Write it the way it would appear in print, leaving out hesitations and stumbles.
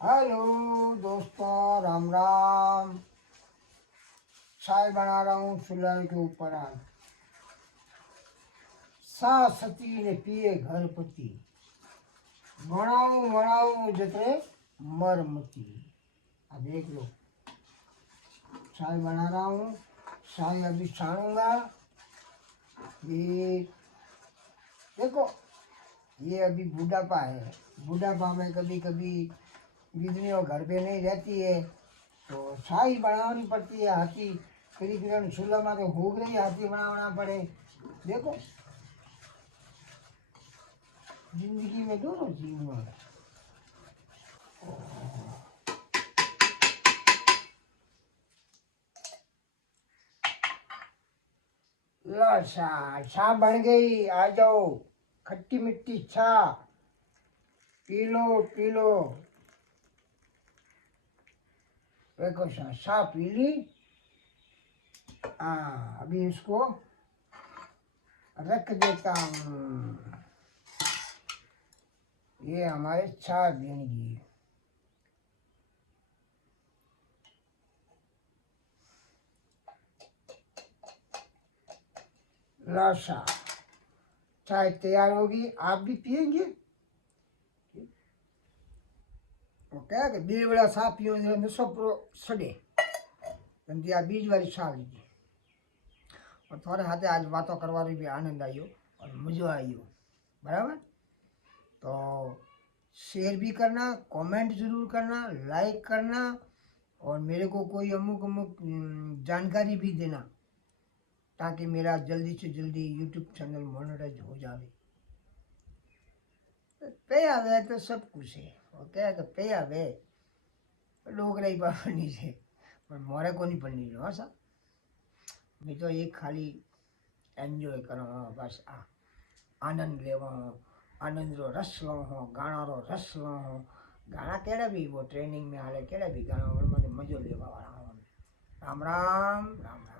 Hello दोस्तों, राम राम। चाय बना रहा हूँ चूल्हे के ऊपर आज। सास सती ने पिए घर पति, बनाऊं जतरे मरमती। अब देख लो, चाय बना रहा हूँ। चाय अभी छानूंगा। ये देखो, ये अभी बुढ़ापा है। बुढ़ापा में कभी कभी गिदनियों घर पे नहीं रहती है तो चाय बनानी पड़ती है। हाथी करीब चूल्हा में तो होग रही हाथी बनाना पड़े। देखो, जिंदगी में दोनों चीज है। लो चा बन गई, आ जाओ। खट्टी मिट्टी चा पी लो पी लो। देखो चा पी ली। अभी इसको रख देता हूँ। ये हमारे चाय बन गई। लाशा चाय तैयार होगी। आप भी पियेंगे तो क्या कि बे वाला चा पियो नशो पूरो सड़े। आ बीज वाली चा लीजिए। और थोड़े हाथे आज बातों करवाने भी आनंद आयो और मज़ो आयो। बराबर। तो शेयर भी करना, कमेंट ज़रूर करना, लाइक करना और मेरे को कोई अमुक अमुक जानकारी भी देना ताकि मेरा जल्दी से जल्दी यूट्यूब चैनल मोनेटाइज हो जाए। पे आवे तो सब कुछ है। ओके, तो पे आवे लोग रही पानी से पर मोरे को नहीं पढ़नी लो। सा मैं तो एक खाली एन्जॉय करो बस। आनंद लेवा आनंद रो रस लो हो, गाना रो रस लो हो। गाना केड़ा भी वो ट्रेनिंग में हाले केड़ा भी गाना मजे लेवा वाला हो। राम राम राम राम।